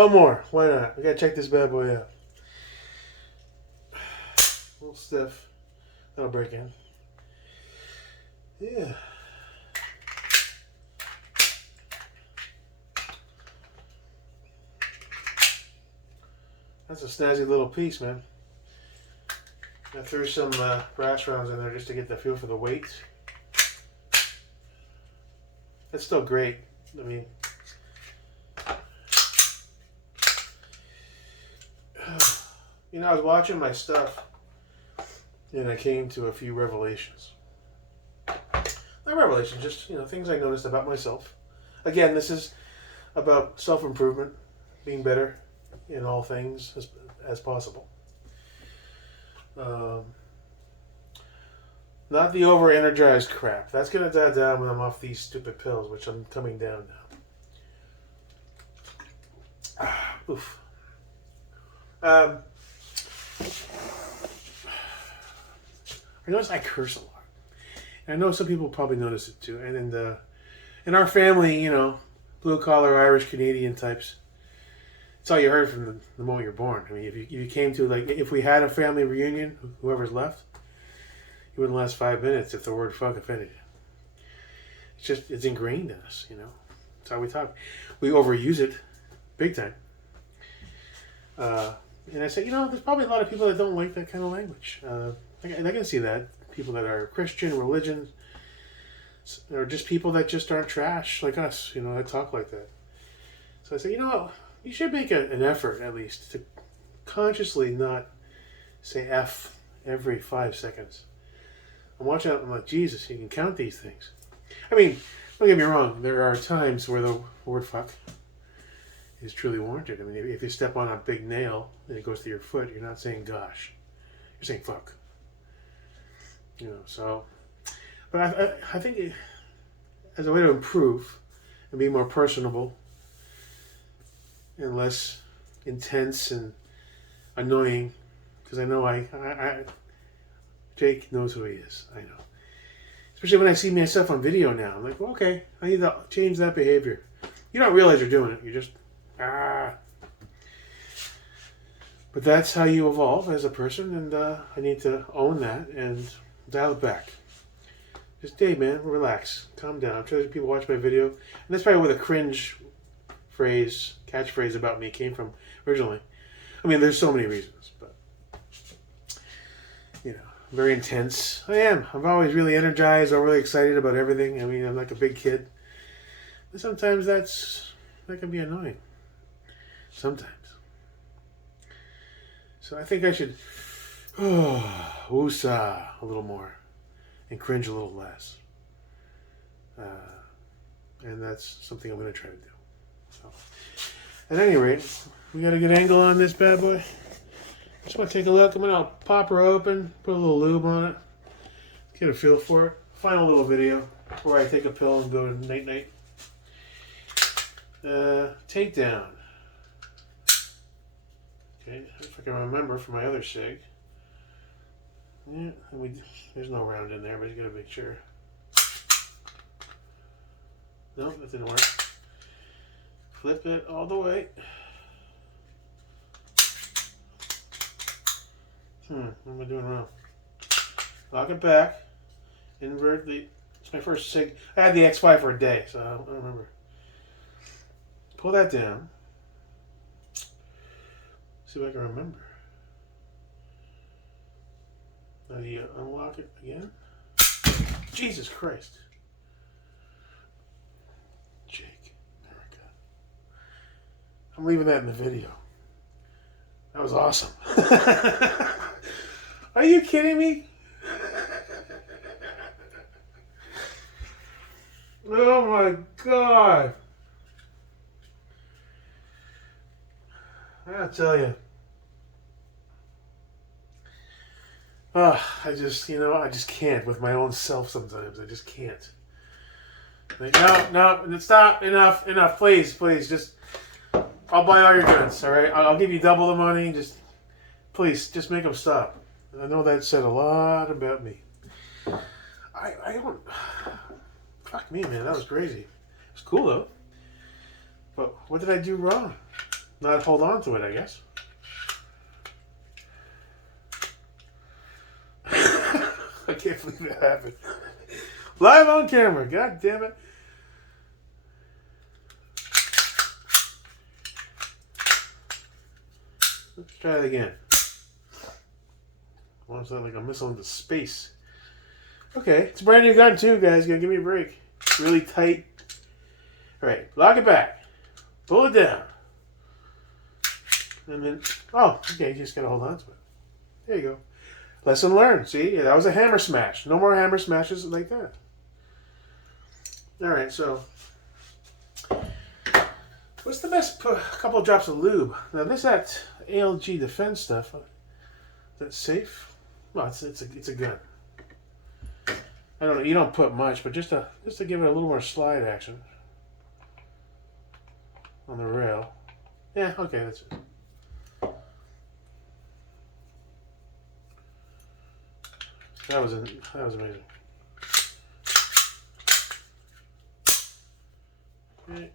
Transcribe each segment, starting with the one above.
One more. Why not? We gotta check this bad boy out. A little stiff. That'll break in. Yeah. That's a snazzy little piece, man. I threw some brass rounds in there just to get the feel for the weight. That's still great. I mean, you know, I was watching my stuff and I came to a few revelations. Not revelations, just, you know, things I noticed about myself. Again, this is about self-improvement, being better in all things as possible. Not the over-energized crap. That's going to die down when I'm off these stupid pills, which I'm coming down now. Oof. I notice I curse a lot. And I know some people probably notice it too. And in our family, you know, blue-collar Irish Canadian types, it's all you heard from the moment you're born. I mean, if you came to, like, if we had a family reunion, whoever's left, it wouldn't last 5 minutes if the word fuck offended you. It's ingrained in us, you know. That's how we talk. We overuse it big time. And I say, you know, there's probably a lot of people that don't like that kind of language. I can see that. People that are Christian, religion, or just people that just aren't trash like us, you know, that talk like that. So I say, you know, you should make an effort, at least, to consciously not say F every 5 seconds. I'm watching it, I'm like, Jesus, you can count these things. I mean, don't get me wrong, there are times where the word fuck is truly warranted. I mean, if you step on a big nail and it goes through your foot, you're not saying gosh. You're saying fuck. You know, so... But I think as a way to improve and be more personable and less intense and annoying, because I know Jake knows who he is. I know. Especially when I see myself on video now. I'm like, well, okay, I need to change that behavior. You don't realize you're doing it. You're just, But that's how you evolve as a person, and I need to own that and dial it back. Just, hey, man, relax. Calm down. I'm sure people watch my video. And that's probably where the cringe catchphrase about me came from originally. I mean, there's so many reasons, but, you know, very intense. I am. I'm always really energized, overly excited about everything. I mean, I'm like a big kid. But sometimes that can be annoying. Sometimes. So I think I should woosah a little more and cringe a little less. And that's something I'm going to try to do. So, at any rate, we got a good angle on this bad boy. Just want to take a look. I'm going to pop her open, put a little lube on it, get a feel for it. Final little video where I take a pill and go to night-night. Takedown. Okay, if I can remember from my other cig. Yeah, there's no round in there, but you gotta make sure. No, that didn't work. Flip it all the way. What am I doing wrong? Lock it back. Invert the... It's my first cig. I had the X5 for a day, so I don't remember. Pull that down. See if I can remember. Now do you unlock it again? Jesus Christ. Jake, America. I'm leaving that in the video. That was awesome. Are you kidding me? Oh my God. I gotta tell you. I just can't with my own self sometimes. I just can't. Like, no, stop, enough, please, just, I'll buy all your goods, all right? I'll give you double the money, please, just make them stop. I know that said a lot about me. I don't, fuck me, man, that was crazy. It was cool, though. But what did I do wrong? not hold on to it, I guess. I can't believe it happened. Live on camera. God damn it. Let's try it again. Well, it's not like a missile into space. Okay, it's a brand new gun too, guys. You gotta give me a break. It's really tight. Alright, lock it back. Pull it down. And then, oh, okay, you just gotta hold on to it. There you go. Lesson learned. See, that was a hammer smash. No more hammer smashes like that. Alright, so what's the best couple drops of lube? Now this that ALG Defense stuff. Is that safe? Well, it's a gun. I don't know. You don't put much, but just to give it a little more slide action on the rail. Yeah, okay, that's it. That was amazing. Okay.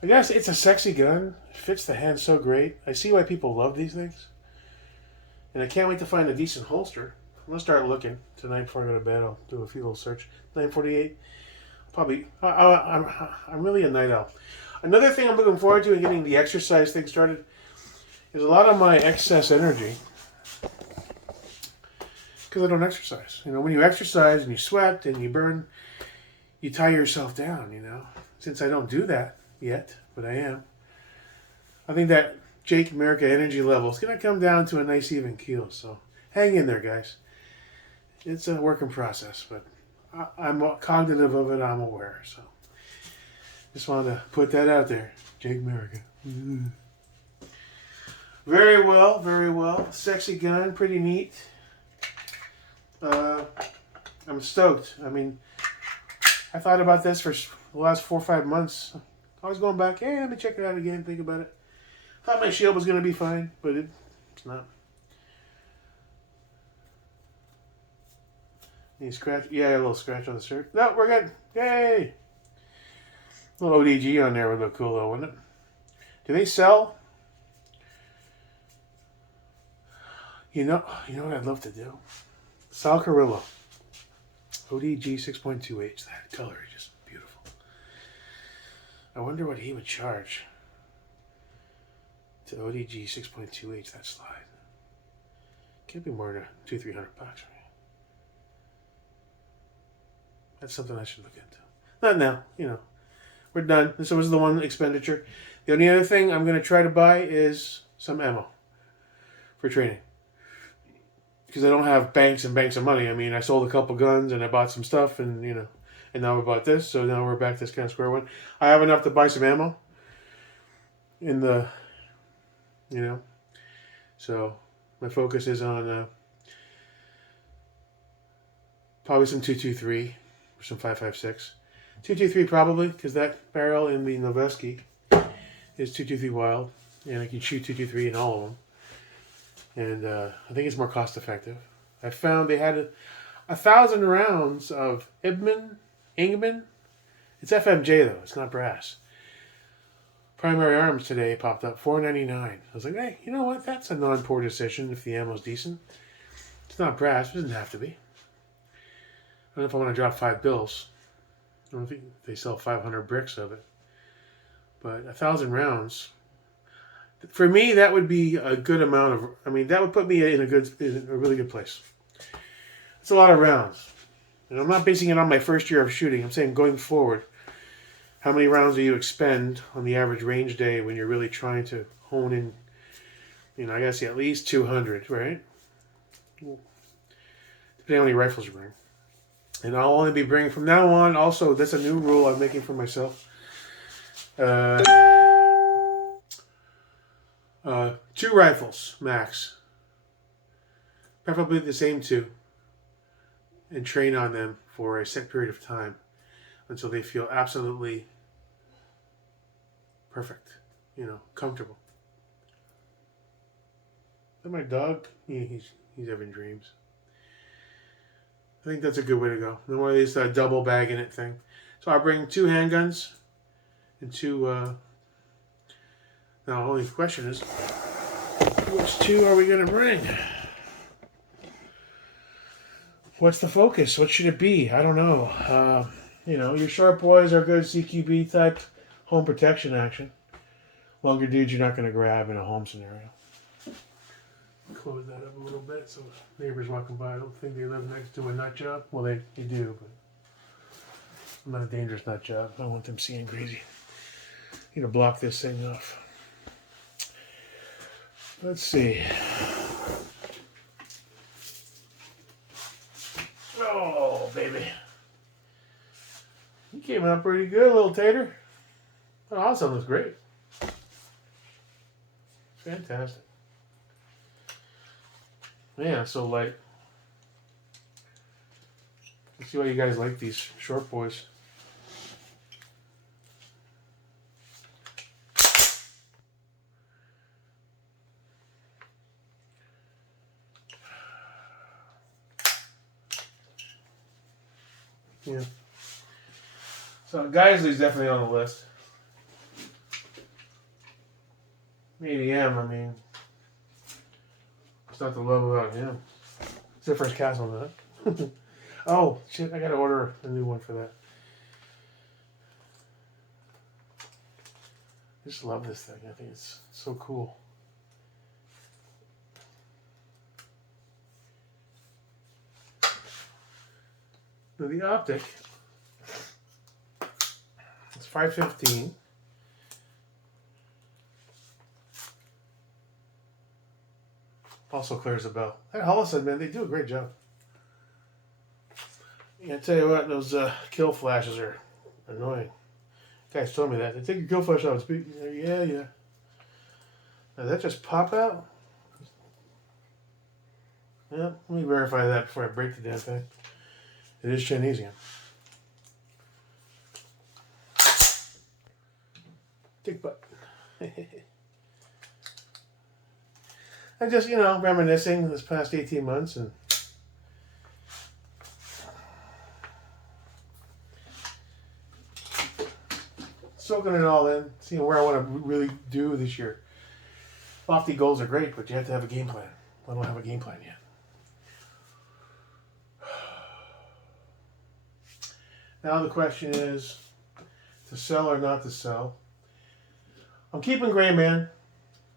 I guess it's a sexy gun. It fits the hand so great. I see why people love these things. And I can't wait to find a decent holster. I'm going to start looking tonight before I go to bed. I'll do a few little search. 948. Probably. I'm really a night owl. Another thing I'm looking forward to in getting the exercise thing started is a lot of my excess energy. Because I don't exercise. You know, when you exercise and you sweat and you burn, you tie yourself down, you know. Since I don't do that yet, but I am. I think that Jake America energy level is going to come down to a nice even keel. So hang in there, guys. It's a working process, but I'm cognitive of it. I'm aware. So just wanted to put that out there. Jake America. Very well, very well. Sexy gun, pretty neat. I'm stoked. I mean, I thought about this for the last 4 or 5 months. I was going back, hey, let me check it out again, think about it. Thought my shield was going to be fine, but it's not. Any scratch? Yeah, a little scratch on the shirt. No, we're good. Yay! A little ODG on there would look cool though, wouldn't it? Do they sell? You know what I'd love to do? Sal Carrillo. ODG 6.2H. That color is just beautiful. I wonder what he would charge to ODG 6.2H, that slide. Can't be more than $200-300 for me. That's something I should look into. Not now, you know. We're done. This was the one expenditure. The only other thing I'm going to try to buy is some ammo for training. Because I don't have banks and banks of money. I mean, I sold a couple guns and I bought some stuff and, you know, and now we bought this. So now we're back to this kind of square one. I have enough to buy some ammo in the, you know. So my focus is on probably some 223 or some 5.56. 223 probably, because that barrel in the Noveske is 223 Wild. And I can shoot 223 in all of them. And I think it's more cost effective. I found they had 1,000 rounds of Ingman. It's FMJ though, it's not brass. Primary Arms today popped up, $4.99. I was like, hey, you know what? That's a non-poor decision if the ammo's decent. It's not brass, it doesn't have to be. I don't know if I want to drop $5. I don't think they sell 500 bricks of it. But 1,000 rounds. For me, that would be a good amount of. I mean, that would put me in a really good place. It's a lot of rounds, and I'm not basing it on my first year of shooting. I'm saying going forward, how many rounds do you expend on the average range day when you're really trying to hone in? You know, I gotta see at least 200, right? Depending on how many rifles you bring, and I'll only be bringing from now on. Also, that's a new rule I'm making for myself. 2 rifles, max. Preferably the same 2. And train on them for a set period of time until they feel absolutely perfect, you know, comfortable. that my dog? Yeah, he's having dreams. I think that's a good way to go. No more of these double bagging it thing. So I'll bring 2 handguns and 2. Now, the only question is, which 2 are we going to bring? What's the focus? What should it be? I don't know. Your short boys are good CQB type home protection action. Longer dudes you're not going to grab in a home scenario. Close that up a little bit so neighbors walking by don't think they live next to a nut job. Well, they do, but I'm not a dangerous nut job. I don't want them seeing crazy. Need to block this thing off. Let's see. Oh, baby. You came out pretty good, little tater. Oh, awesome. Looks great. Fantastic. Yeah, so light. Let's see why you guys like these short boys. Yeah. So Geisley's definitely on the list. ADM, I mean, it's not the love without him. It's the first cast on that. Oh, shit, I gotta order a new one for that. I just love this thing. I think it's so cool. Now the optic, it's 515. Also clears the bell. That Holosun, man, they do a great job. Yeah, I tell you what, those kill flashes are annoying. Guys told me that. They take your kill flash out. Yeah. Now that just pop out? Yeah, let me verify that before I break the damn thing. It is Chinesian. Dick butt. I'm just, reminiscing this past 18 months and soaking it all in, seeing where I want to really do this year. Lofty goals are great, but you have to have a game plan. I don't have a game plan yet. Now the question is, to sell or not to sell? I'm keeping Gray Man.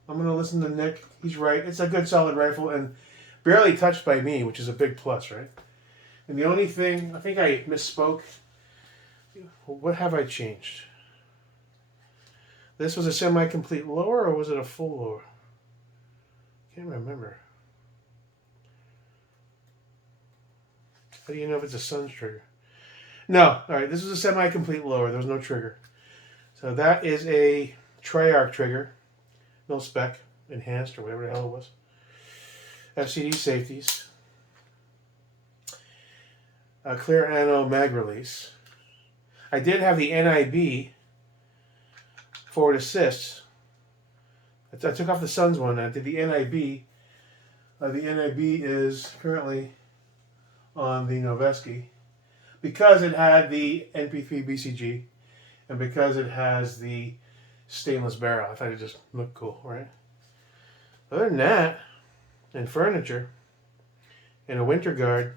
I'm going to listen to Nick. He's right. It's a good solid rifle and barely touched by me, which is a big plus, right? And the only thing, I think I misspoke. What have I changed? This was a semi-complete lower or was it a full lower? Can't remember. How do you know if it's a Sun's trigger? No. All right, this is a semi-complete lower. There was no trigger. So that is a Triarch trigger. No spec. Enhanced or whatever the hell it was. FCD safeties. A clear anno mag release. I did have the NIB forward assist. I took off the Suns one and I did the NIB. The NIB is currently on the Noveske because it had the NP3 BCG and because it has the stainless barrel. I thought it just looked cool, right? Other than that, and furniture, and a winter guard,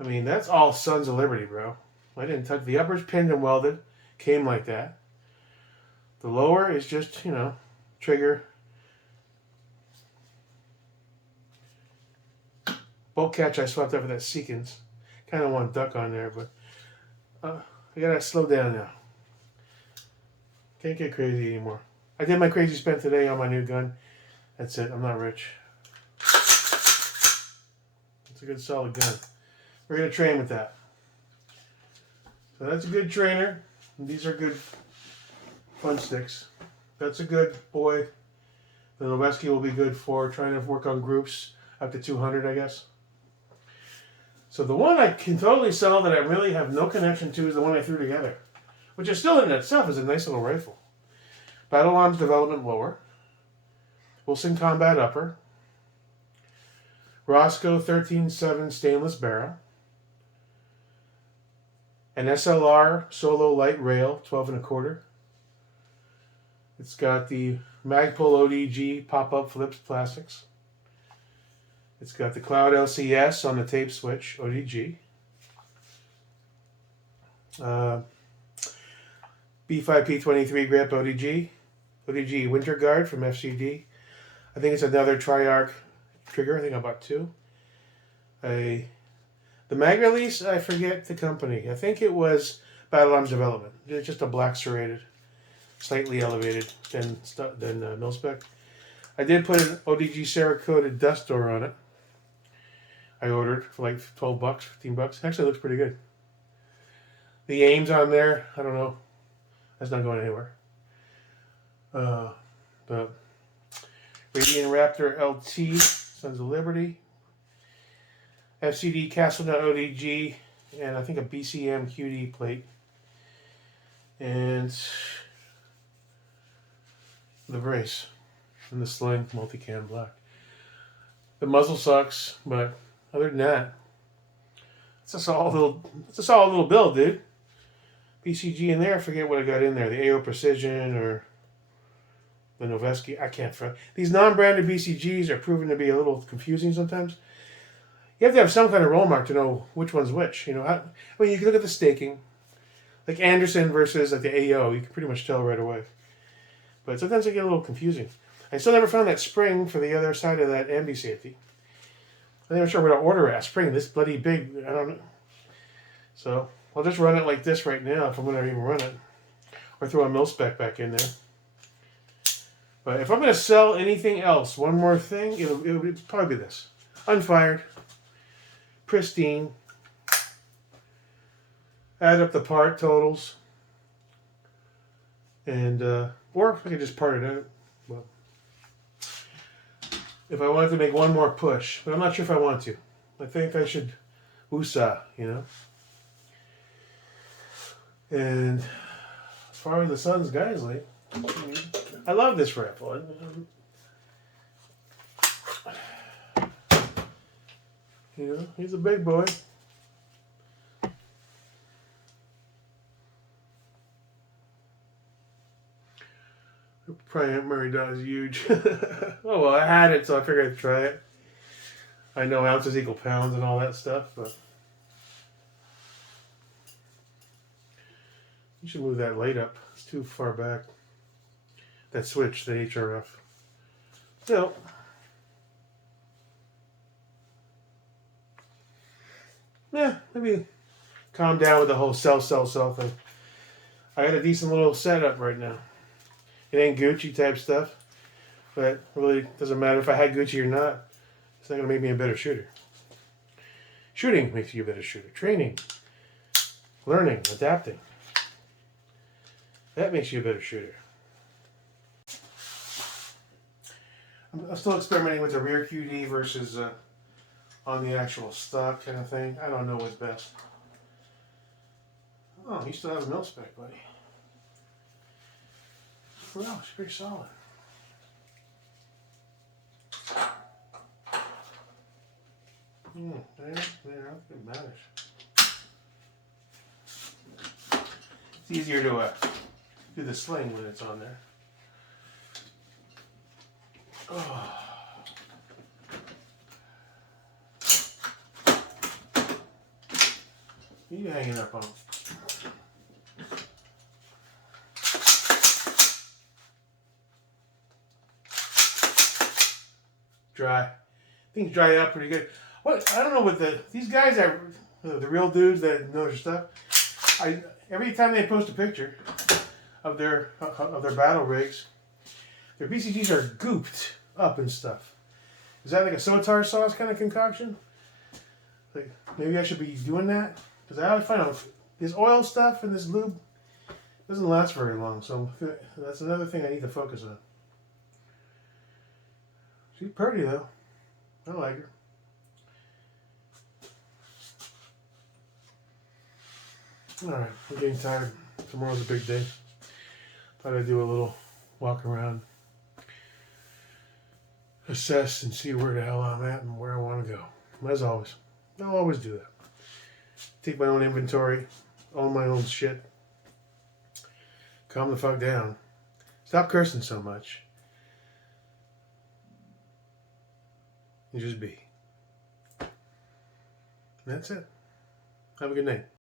I mean, that's all Sons of Liberty, bro. I didn't touch the uppers, pinned and welded, came like that. The lower is just, trigger. Bolt catch I swapped out for that Seekins. Kind of want duck on there, but I gotta slow down now. Can't get crazy anymore. I did my crazy spend today on my new gun. That's it. I'm not rich. It's a good solid gun. We're going to train with that. So that's a good trainer. And these are good fun sticks. That's a good boy. The Noveske will be good for trying to work on groups up to 200, I guess. So the one I can totally sell that I really have no connection to is the one I threw together. Which is still in itself is a nice little rifle. Battle Arms development lower. Wilson Combat Upper, Roscoe 13.7 stainless barrel, an SLR Solo Light Rail 12 1/4. It's got the Magpul ODG pop-up flips plastics. It's got the Cloud LCS on the tape switch ODG. B5P23 grip ODG. ODG Winter Guard from FCD. I think it's another Tri-Arc trigger. I think I bought two. The mag release, I forget the company. I think it was Battle Arms Development. It's just a black serrated, slightly elevated than Mil-Spec. I did put an ODG Cerakoted dust door on it. I ordered for like $12, $15. Actually, it looks pretty good. The aims on there, I don't know. That's not going anywhere. But Radiant Raptor LT, Sons of Liberty, FCD Castlenut ODG, and I think a BCM QD plate. And the brace and the sling multicam black. The muzzle sucks, but other than that, it's a solid little build, dude. BCG in there, I forget what I got in there. The AO Precision or the Noveski. I can't. These non-branded BCGs are proving to be a little confusing sometimes. You have to have some kind of roll mark to know which one's which. You know, you can look at the staking, like Anderson versus like the AO. You can pretty much tell right away. But sometimes they get a little confusing. I still never found that spring for the other side of that ambi safety. I'm not sure where to order that spring. This bloody big. I don't know. So I'll just run it like this right now if I'm going to even run it, or throw a Mil-Spec back in there. But if I'm going to sell anything else, one more thing, it'll probably be this. Unfired. Pristine. Add up the part totals. And, or I could just part it out. Well, if I wanted to make one more push, but I'm not sure if I want to. I think I should woosah, you know. And as far as the Suns Geisley, I love this rifle. You know, he's a big boy. Primary dot is huge. Oh well, I had it, so I figured I'd try it. I know ounces equal pounds and all that stuff, but you should move that light up. It's too far back. That switch, the HRF. So, yeah, maybe calm down with the whole sell thing. I got a decent little setup right now. It ain't Gucci type stuff, but it really doesn't matter if I had Gucci or not. It's not going to make me a better shooter. Shooting makes you a better shooter. Training, learning, adapting. That makes you a better shooter. I'm still experimenting with the rear QD versus on the actual stock kind of thing. I don't know what's best. Oh, you still have a Mil-Spec, buddy. Wow, it's pretty solid. It matters. It's easier to do the sling when it's on there. Oh. You hanging up on? Dry. Things dry out pretty good. What I don't know what these guys are the real dudes that know their stuff. Every time they post a picture of their battle rigs, their BCGs are gooped up and stuff. Is that like a Sotar sauce kind of concoction? Like maybe I should be doing that because I always find out this oil stuff and this lube doesn't last very long. So that's another thing I need to focus on. She's pretty though. I like her. Alright, I'm getting tired. Tomorrow's a big day. Thought I'd do a little walk around. assess and see where the hell I'm at and where I want to go. As always, I'll always do that. Take my own inventory, own my own shit. Calm the fuck down. Stop cursing so much. And just be. And that's it. Have a good night.